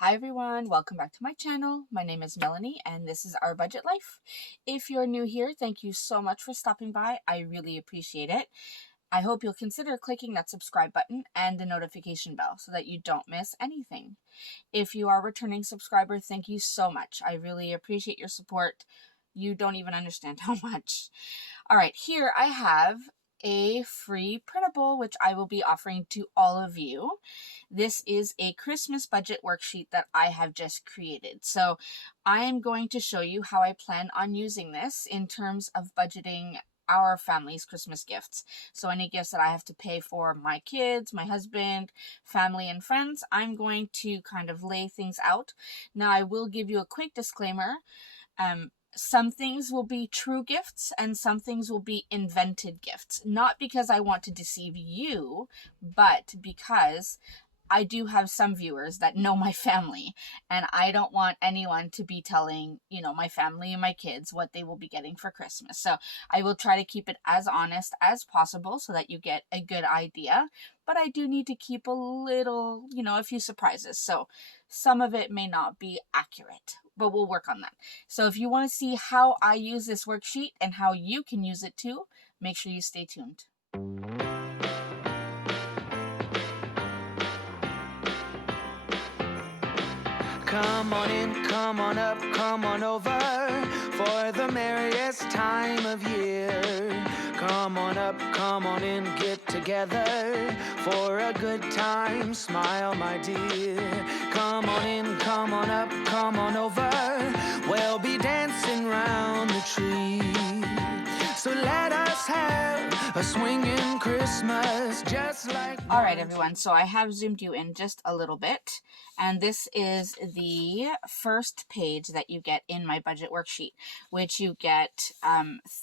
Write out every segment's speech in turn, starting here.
Hi everyone, welcome back to my channel. My name is Melanie and this is Our Budget Life. If you're new here, thank you so much for stopping by. I really appreciate it. I hope you'll consider clicking that subscribe button and the notification bell so that you don't miss anything. If you are a returning subscriber, thank you so much. I really appreciate your support. You don't even understand how much. All right, here I have a free printable which I will be offering to all of you. This is a Christmas budget worksheet that I have just created. So I am going to show you how I plan on using this in terms of budgeting our family's Christmas gifts. So any gifts that I have to pay for my kids, my husband, family, and friends, I'm going to kind of lay things out. Now I will give you a quick disclaimer. Some things will be true gifts and some things will be invented gifts. Not because I want to deceive you, but because I do have some viewers that know my family, and I don't want anyone to be telling, my family and my kids what they will be getting for Christmas. So I will try to keep it as honest as possible so that you get a good idea. But I do need to keep a little, a few surprises. So some of it may not be accurate, but we'll work on that. So if you want to see how I use this worksheet and how you can use it too, make sure you stay tuned. Come on in, come on up, come on over for the merriest time of year. Come on up, come on in, get together for a good time. Smile, my dear. Come on in, come on up, come on over. We'll be dancing round the tree. So let us have a swinging Christmas just like... All right, everyone. So I have zoomed you in just a little bit. And this is the first page that you get in my budget worksheet, which you get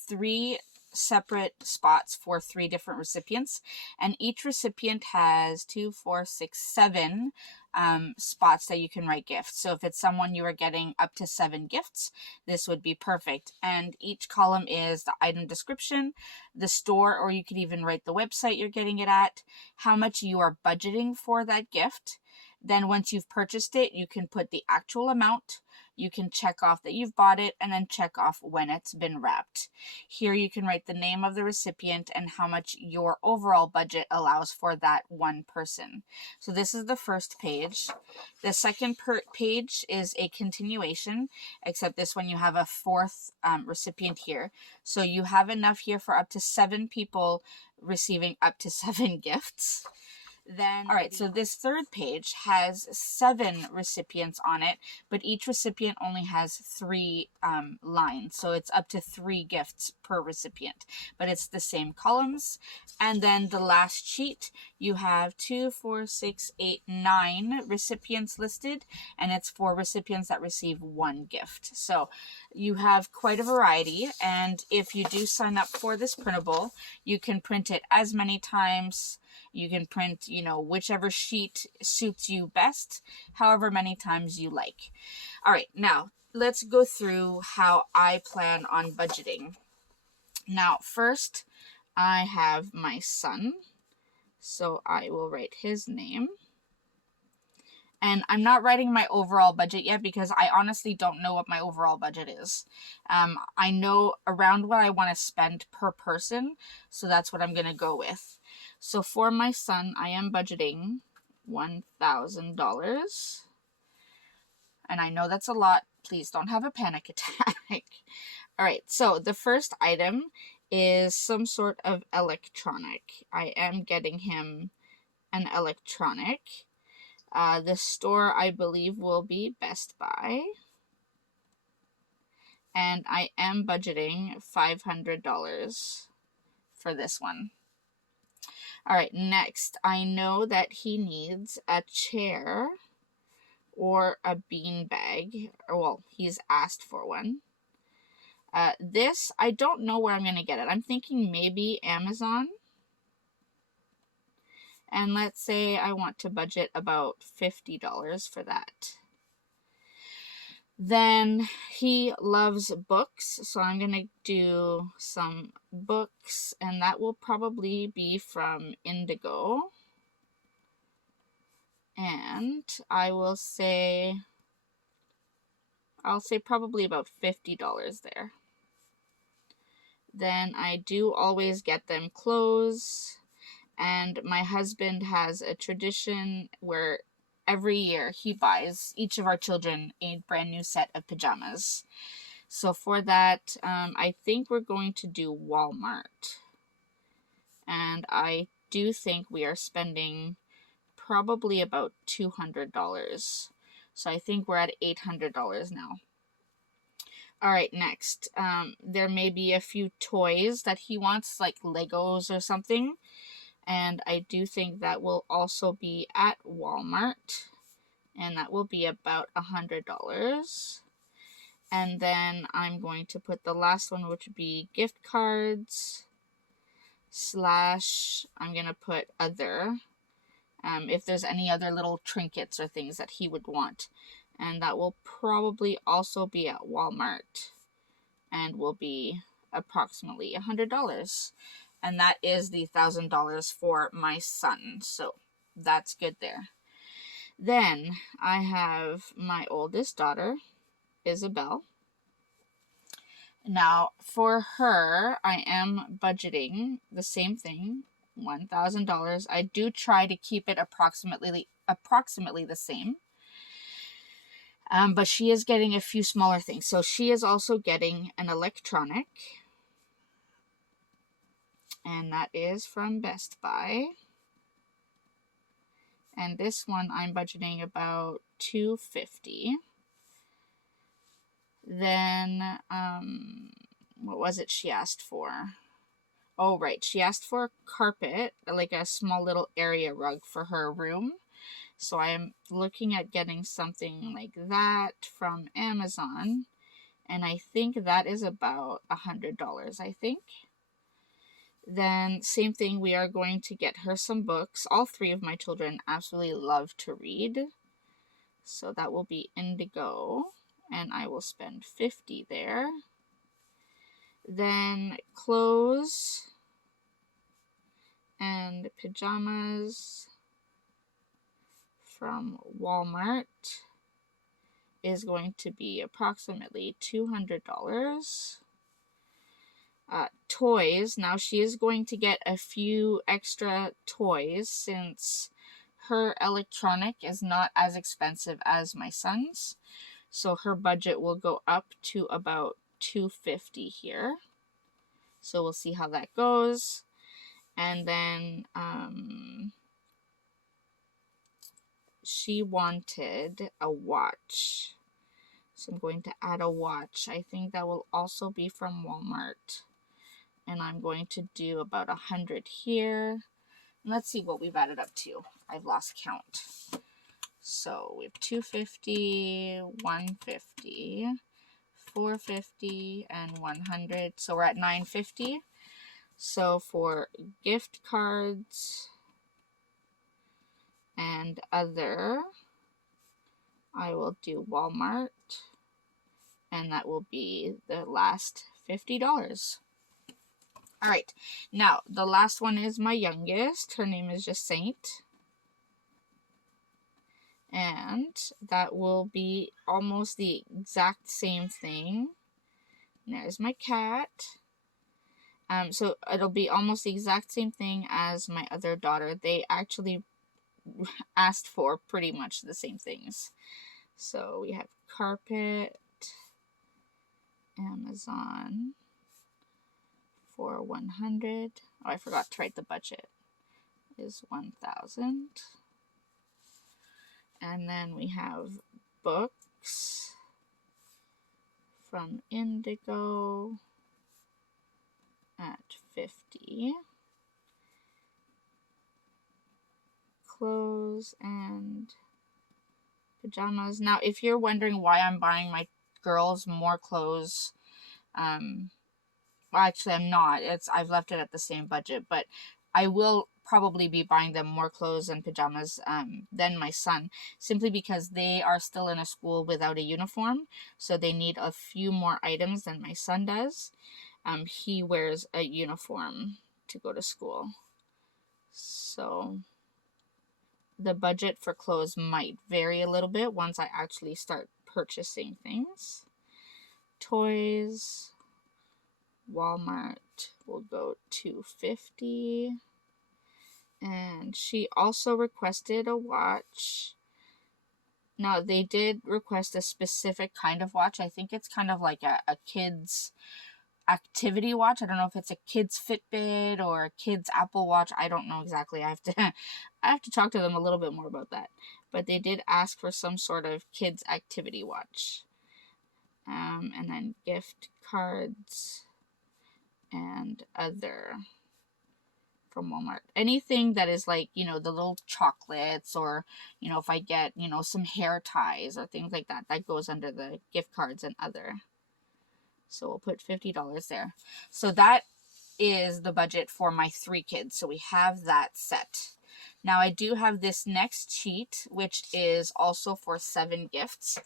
3 separate spots for 3 different recipients. And each recipient has 2, 4, 6, 7 spots that you can write gifts. So if it's someone you are getting up to 7 gifts, this would be perfect. And each column is the item description, the store, or you could even write the website you're getting it at, how much you are budgeting for that gift. Then once you've purchased it, you can put the actual amount, you can check off that you've bought it, and then check off when it's been wrapped. Here you can write the name of the recipient and how much your overall budget allows for that one person. So this is the first page. The second page is a continuation, except this one you have a 4th recipient here. So you have enough here for up to 7 people receiving up to 7 gifts. Then, all right, so this third page has 7 recipients on it, but each recipient only has 3 lines, so it's up to 3 gifts per recipient, but it's the same columns. And then the last sheet, you have 2, 4, 6, 8, 9 recipients listed, and it's for recipients that receive 1 gift. So you have quite a variety, and if you do sign up for this printable, you can print it as many times. You can print, whichever sheet suits you best, however many times you like. All right, now let's go through how I plan on budgeting. Now, first, I have my son, so I will write his name. And I'm not writing my overall budget yet because I honestly don't know what my overall budget is. I know around what I want to spend per person, so that's what I'm going to go with. So for my son, I am budgeting $1,000. And I know that's a lot. Please don't have a panic attack. All right, so the first item is some sort of electronic. I am getting him an electronic. The store, I believe, will be Best Buy. And I am budgeting $500 for this one. All right, next, I know that he needs a chair or a bean bag. Well, he's asked for one. This, I don't know where I'm going to get it. I'm thinking maybe Amazon. And let's say I want to budget about $50 for that. Then he loves books, so I'm going to do some books, and that will probably be from Indigo. And I'll say probably about $50 there. Then I do always get them clothes, and my husband has a tradition where every year he buys each of our children a brand new set of pajamas. So for that, I think we're going to do Walmart. And I do think we are spending probably about $200. So I think we're at $800 now. All right, next. There may be a few toys that he wants, like Legos or something. And I do think that will also be at Walmart. And that will be about $100. And then I'm going to put the last one, which would be gift cards / I'm going to put other, if there's any other little trinkets or things that he would want. And that will probably also be at Walmart and will be approximately $100. And that is the $1,000 for my son. So that's good there. Then I have my oldest daughter, Isabel. Now, for her, I am budgeting the same thing, $1,000. I do try to keep it approximately the same. But she is getting a few smaller things. So she is also getting an electronic. And that is from Best Buy. And this one I'm budgeting about $250. Then, what was it she asked for? Oh, right. She asked for a carpet, like a small little area rug for her room. So I am looking at getting something like that from Amazon. And I think that is about $100, I think. Then, same thing, we are going to get her some books. All three of my children absolutely love to read. So that will be Indigo. And I will spend $50 there. Then clothes and pajamas from Walmart is going to be approximately $200. Toys, now she is going to get a few extra toys since her electronic is not as expensive as my son's. So her budget will go up to about $250 here. So we'll see how that goes. And then she wanted a watch. So I'm going to add a watch. I think that will also be from Walmart. And I'm going to do about $100 here. And let's see what we've added up to. I've lost count. So we have $250, $150, $450, and $100. So we're at $950. So for gift cards and other, I will do Walmart. And that will be the last $50. All right, now the last one is my youngest. Her name is just Saint. And that will be almost the exact same thing. There's my cat. So it'll be almost the exact same thing as my other daughter. They actually asked for pretty much the same things. So we have carpet, Amazon for $100. Oh, I forgot to write the budget. Is $1,000. And then we have books from Indigo at $50. Clothes and pajamas. Now, if you're wondering why I'm buying my girls more clothes, well, actually, I'm not. I've left it at the same budget, but I will probably be buying them more clothes and pajamas than my son, simply because they are still in a school without a uniform, so they need a few more items than my son does. He wears a uniform to go to school. So the budget for clothes might vary a little bit once I actually start purchasing things. Toys, Walmart will go $2.50. And she also requested a watch. Now, they did request a specific kind of watch. I think it's kind of like a kid's activity watch. I don't know if it's a kid's Fitbit or a kid's Apple Watch. I don't know exactly. I have to talk to them a little bit more about that. But they did ask for some sort of kids activity watch. And then gift cards and other from Walmart. Anything that is like, the little chocolates, or, if I get, some hair ties or things like that, that goes under the gift cards and other. So we'll put $50 there. So that is the budget for my 3 kids. So we have that set. Now I do have this next sheet, which is also for 7 gifts.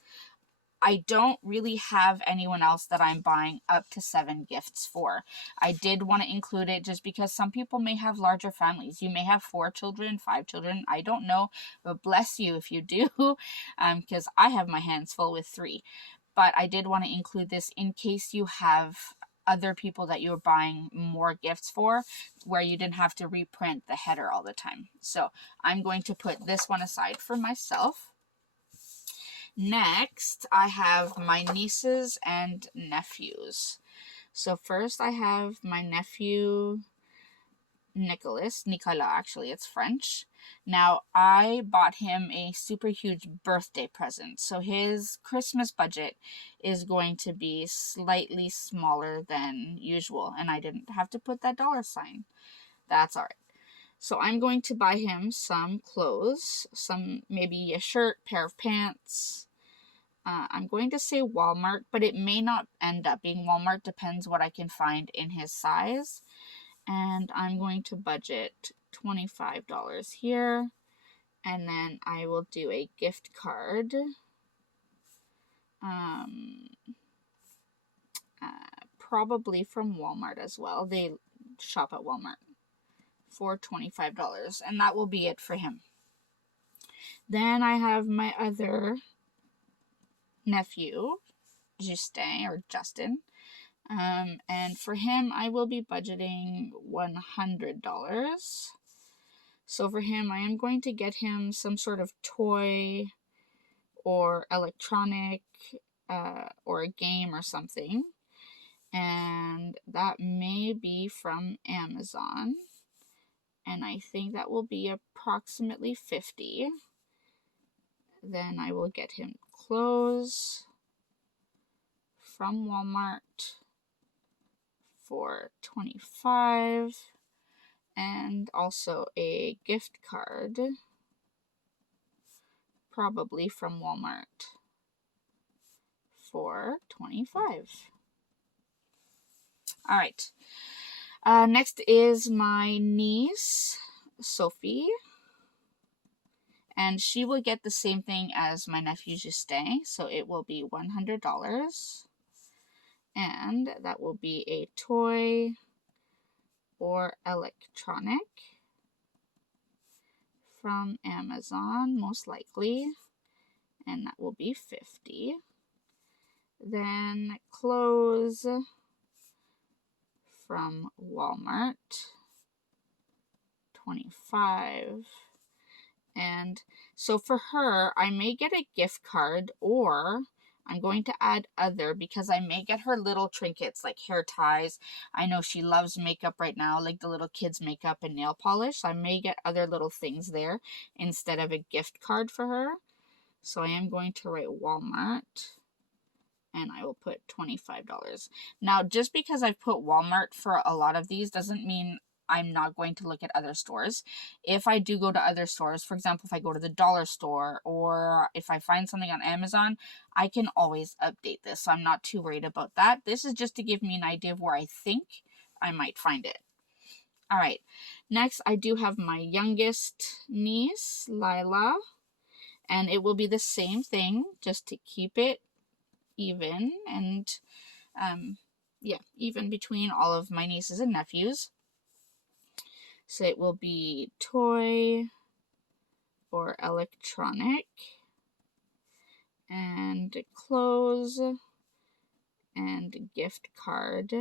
I don't really have anyone else that I'm buying up to 7 gifts for. I did want to include it just because some people may have larger families. You may have 4 children, 5 children. I don't know, but bless you if you do, because I have my hands full with 3. But I did want to include this in case you have other people that you're buying more gifts for, where you didn't have to reprint the header all the time. So I'm going to put this one aside for myself. Next, I have my nieces and nephews. So first I have my nephew Nicolas, actually, it's French. Now, I bought him a super huge birthday present. So his Christmas budget is going to be slightly smaller than usual. And I didn't have to put that $. That's all right. So I'm going to buy him some clothes, maybe a shirt, pair of pants. I'm going to say Walmart, but it may not end up being Walmart. Depends what I can find in his size. And I'm going to budget $25 here. And then I will do a gift card. Probably from Walmart as well. They shop at Walmart for $25. And that will be it for him. Then I have my other nephew, Justin. And for him, I will be budgeting $100. So for him, I am going to get him some sort of toy or electronic or a game or something. And that may be from Amazon. And I think that will be approximately $50. Then I will get him clothes from Walmart for $25, and also a gift card, probably from Walmart, for $25. All right. Next is my niece, Sophie. And she will get the same thing as my nephew Justin, so it will be $100. And that will be a toy or electronic from Amazon, most likely. And that will be $50. Then clothes from Walmart, $25. And so for her, I may get a gift card, or I'm going to add other, because I may get her little trinkets like hair ties. I know she loves makeup right now, like the little kids' makeup and nail polish. So I may get other little things there instead of a gift card for her. So I am going to write Walmart, and I will put $25. Now, just because I've put Walmart for a lot of these doesn't mean I'm not going to look at other stores. If I do go to other stores, for example, if I go to the dollar store, or if I find something on Amazon, I can always update this. So I'm not too worried about that. This is just to give me an idea of where I think I might find it. All right. Next, I do have my youngest niece, Lila, and it will be the same thing, just to keep it even, and even between all of my nieces and nephews. So it will be toy or electronic, and clothes, and gift card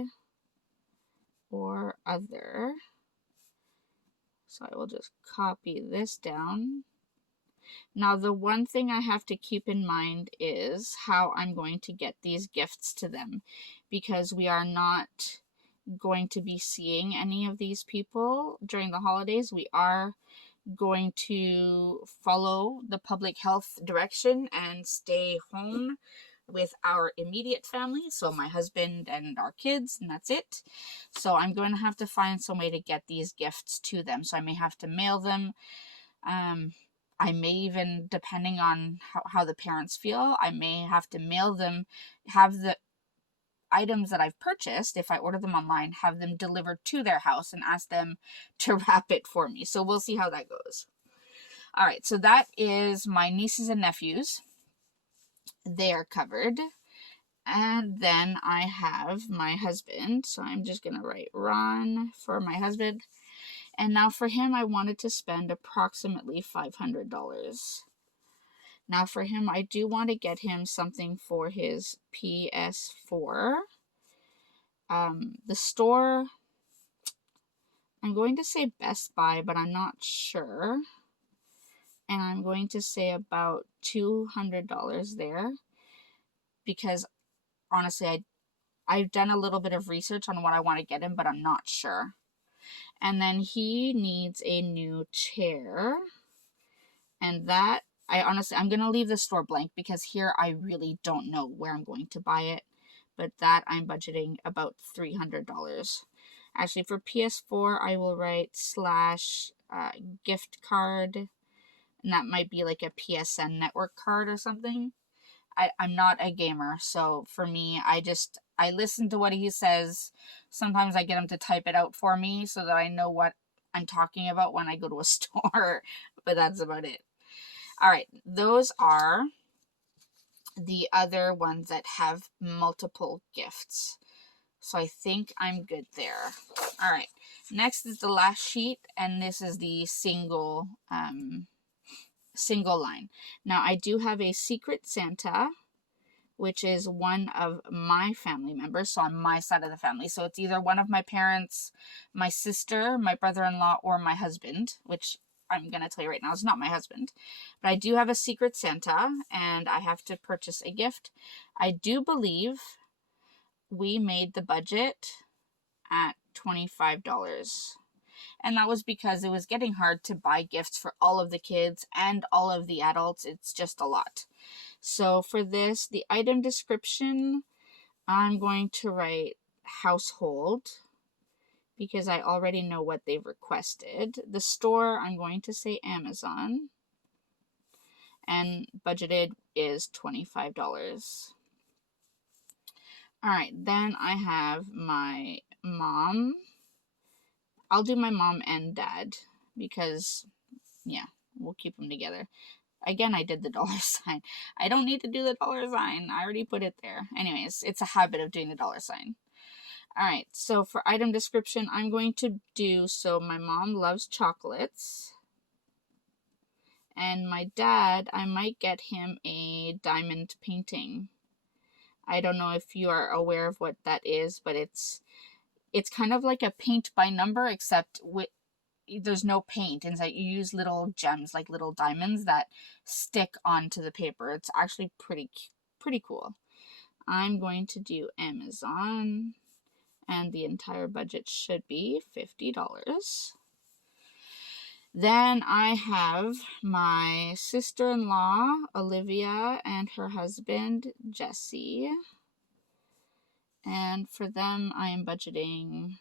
or other. So I will just copy this down. Now the one thing I have to keep in mind is how I'm going to get these gifts to them, because we are not going to be seeing any of these people during the holidays. We are going to follow the public health direction and stay home with our immediate family, so my husband and our kids, and that's it. So I'm going to have to find some way to get these gifts to them. So I may have to mail them. I may even, depending on how the parents feel, I may have to mail them, have the items that I've purchased, if I order them online, have them delivered to their house and ask them to wrap it for me. So we'll see how that goes. All right, so that is my nieces and nephews. They are covered. And then I have my husband. So I'm just going to write Ron for my husband. And now for him, I wanted to spend approximately $500. Now for him, I do want to get him something for his PS4. The store, I'm going to say Best Buy, but I'm not sure. And I'm going to say about $200 there, because honestly, I've done a little bit of research on what I want to get him, but I'm not sure. And then he needs a new chair. And that, I'm going to leave the store blank, because here I really don't know where I'm going to buy it. But that I'm budgeting about $300. Actually, for PS4, I will write / gift card. And that might be like a PSN network card or something. I'm not a gamer, so for me, I listen to what he says. Sometimes I get him to type it out for me so that I know what I'm talking about when I go to a store, but that's about it. All right, those are the other ones that have multiple gifts. So I think I'm good there. All right, next is the last sheet, and this is the single line. Now I do have a Secret Santa, which is one of my family members, so on my side of the family. So it's either one of my parents, my sister, my brother-in-law, or my husband, which I'm going to tell you right now is not my husband. But I do have a Secret Santa, and I have to purchase a gift. I do believe we made the budget at $25. And that was because it was getting hard to buy gifts for all of the kids and all of the adults. It's just a lot. So for this, the item description, I'm going to write household, because I already know what they've requested. The store, I'm going to say Amazon. And budgeted is $25. All right, then I have my mom. I'll do my mom and dad, because, yeah, we'll keep them together. Again, I did the dollar sign. I don't need to do the dollar sign. I already put it there. Anyways, it's a habit of doing the dollar sign. All right, so for item description, I'm going to do, so my mom loves chocolates. And my dad, I might get him a diamond painting. I don't know if you are aware of what that is, but it's kind of like a paint by number, except there's no paint inside. You use little gems, like little diamonds, that stick onto the paper. It's actually pretty cool. I'm going to do Amazon, and the entire budget should be $50. Then I have my sister-in-law, Olivia, and her husband, Jesse. And for them, I am budgeting,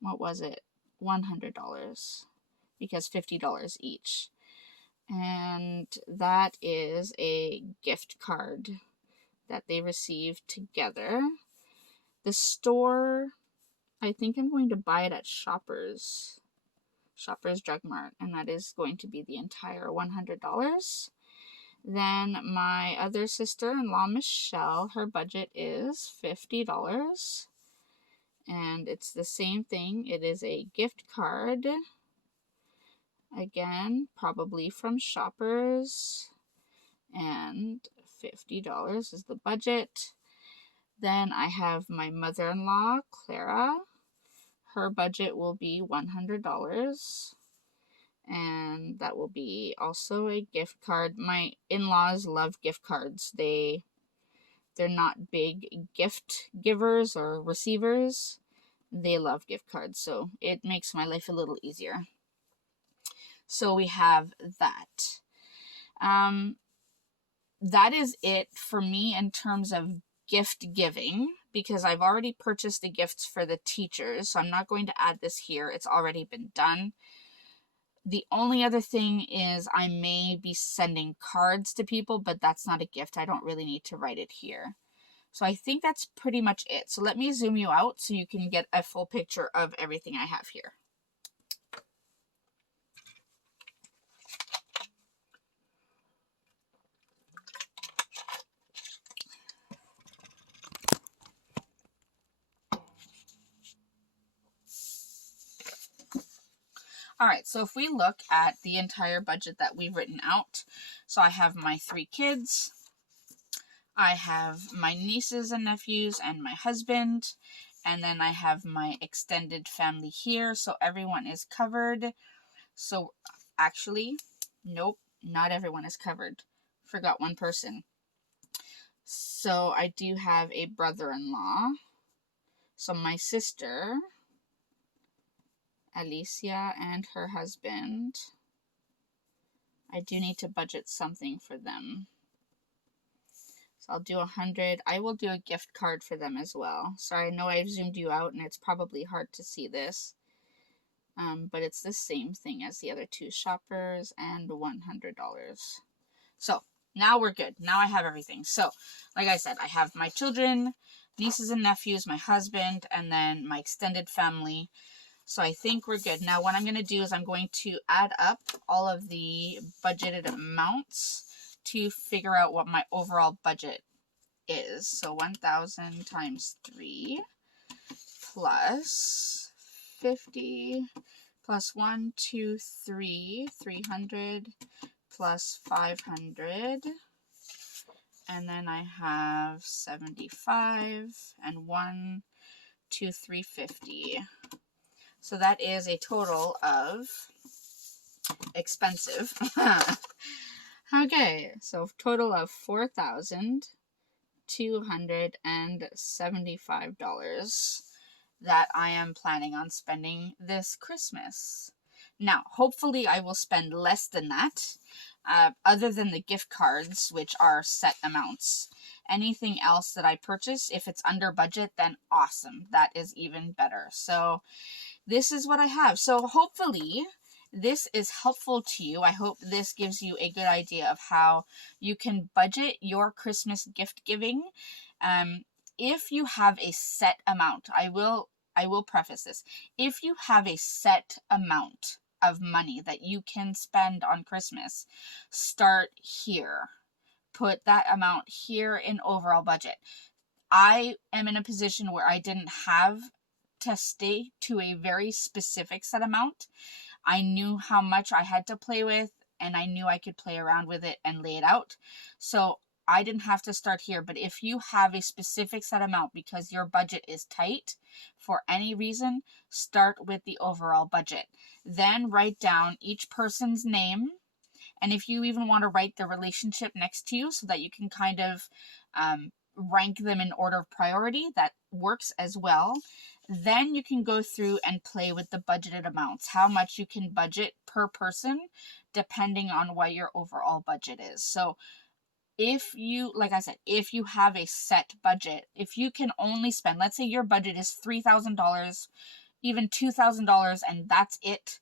what was it? $100, because $50 each. And that is a gift card that they received together. The store, I think I'm going to buy it at Shoppers Drug Mart, and that is going to be the entire $100. Then my other sister-in-law, Michelle, her budget is $50. And it's the same thing. It is a gift card. Again, probably from Shoppers, and $50 is the budget. Then I have my mother-in-law, Clara. Her budget will be $100, and that will be also a gift card. My in-laws love gift cards. They're not big gift givers or receivers. They love gift cards, so it makes my life a little easier. So we have that. That is it for me in terms of gift giving, because I've already purchased the gifts for the teachers, so I'm not going to add this here. It's already been done. The only other thing is I may be sending cards to people, but that's not a gift. I don't really need to write it here. So I think that's pretty much it. So let me zoom you out so you can get a full picture of everything I have here. All right, so if we look at the entire budget that we've written out, so I have my 3 kids, I have my nieces and nephews and my husband, and then I have my extended family here, so everyone is covered. So actually, nope, not everyone is covered. Forgot one person. So I do have a brother-in-law. So my sister, Alicia, and her husband, I do need to budget something for them. So I'll do 100. I will do a gift card for them as well. Sorry, I know I've zoomed you out and it's probably hard to see this. But it's the same thing as the other 2, Shoppers and $100. So now we're good. Now I have everything. So like I said, I have my children, nieces and nephews, my husband, and then my extended family. So I think we're good. Now what I'm going to do is I'm going to add up all of the budgeted amounts to figure out what my overall budget is. So 1,000 times 3 plus 50 plus 1, 2, 3, 300 plus 500. And then I have 75 and 1, 2, 350. So that is a total of expensive. Okay, so total of $4,275 that I am planning on spending this Christmas. Now, hopefully I will spend less than that, other than the gift cards, which are set amounts. Anything else that I purchase, if it's under budget, then awesome. That is even better. So this is what I have. So hopefully this is helpful to you. I hope this gives you a good idea of how you can budget your Christmas gift giving. If you have a set amount, I will preface this. If you have a set amount of money that you can spend on Christmas, start here. Put that amount here in overall budget. I am in a position where I didn't have to stay to a very specific set amount. I knew how much I had to play with, and I knew I could play around with it and lay it out. So I didn't have to start here. But if you have a specific set amount because your budget is tight for any reason, start with the overall budget. Then write down each person's name. And if you even want to write the relationship next to you so that you can kind of rank them in order of priority, that works as well. Then you can go through and play with the budgeted amounts, how much you can budget per person depending on what your overall budget is. So if you, like I said, if you have a set budget, if you can only spend, let's say your budget is $3,000, even $2,000, and that's it,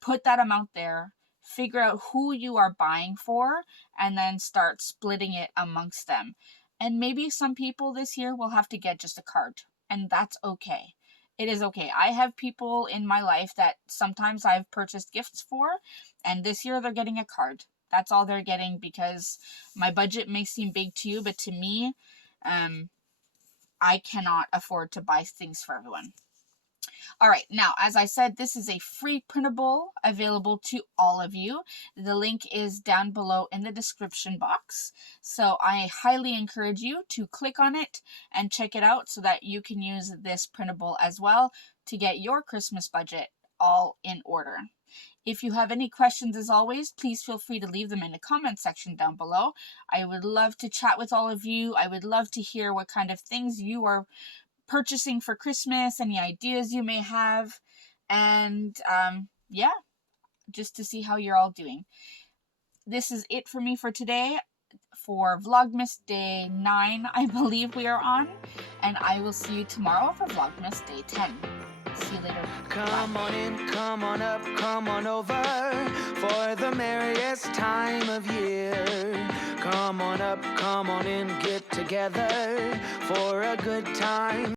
put that amount there, figure out who you are buying for, and then start splitting it amongst them. And maybe some people this year will have to get just a card, and that's okay. It is okay. I have people in my life that sometimes I've purchased gifts for, and this year they're getting a card. That's all they're getting because my budget may seem big to you, but to me, I cannot afford to buy things for everyone. All right, now, as I said, this is a free printable available to all of you. The link is down below in the description box. So I highly encourage you to click on it and check it out so that you can use this printable as well to get your Christmas budget all in order. If you have any questions, as always, please feel free to leave them in the comment section down below. I would love to chat with all of you. I would love to hear what kind of things you are purchasing for Christmas, any ideas you may have, and yeah, just to see how you're all doing. This is it for me for today, for Vlogmas Day 9, I believe we are on, and I will see you tomorrow for Vlogmas Day 10. See you later. Come on in, come on up, come on over for the merriest time of year. Come on up, come on in, get together for a good time.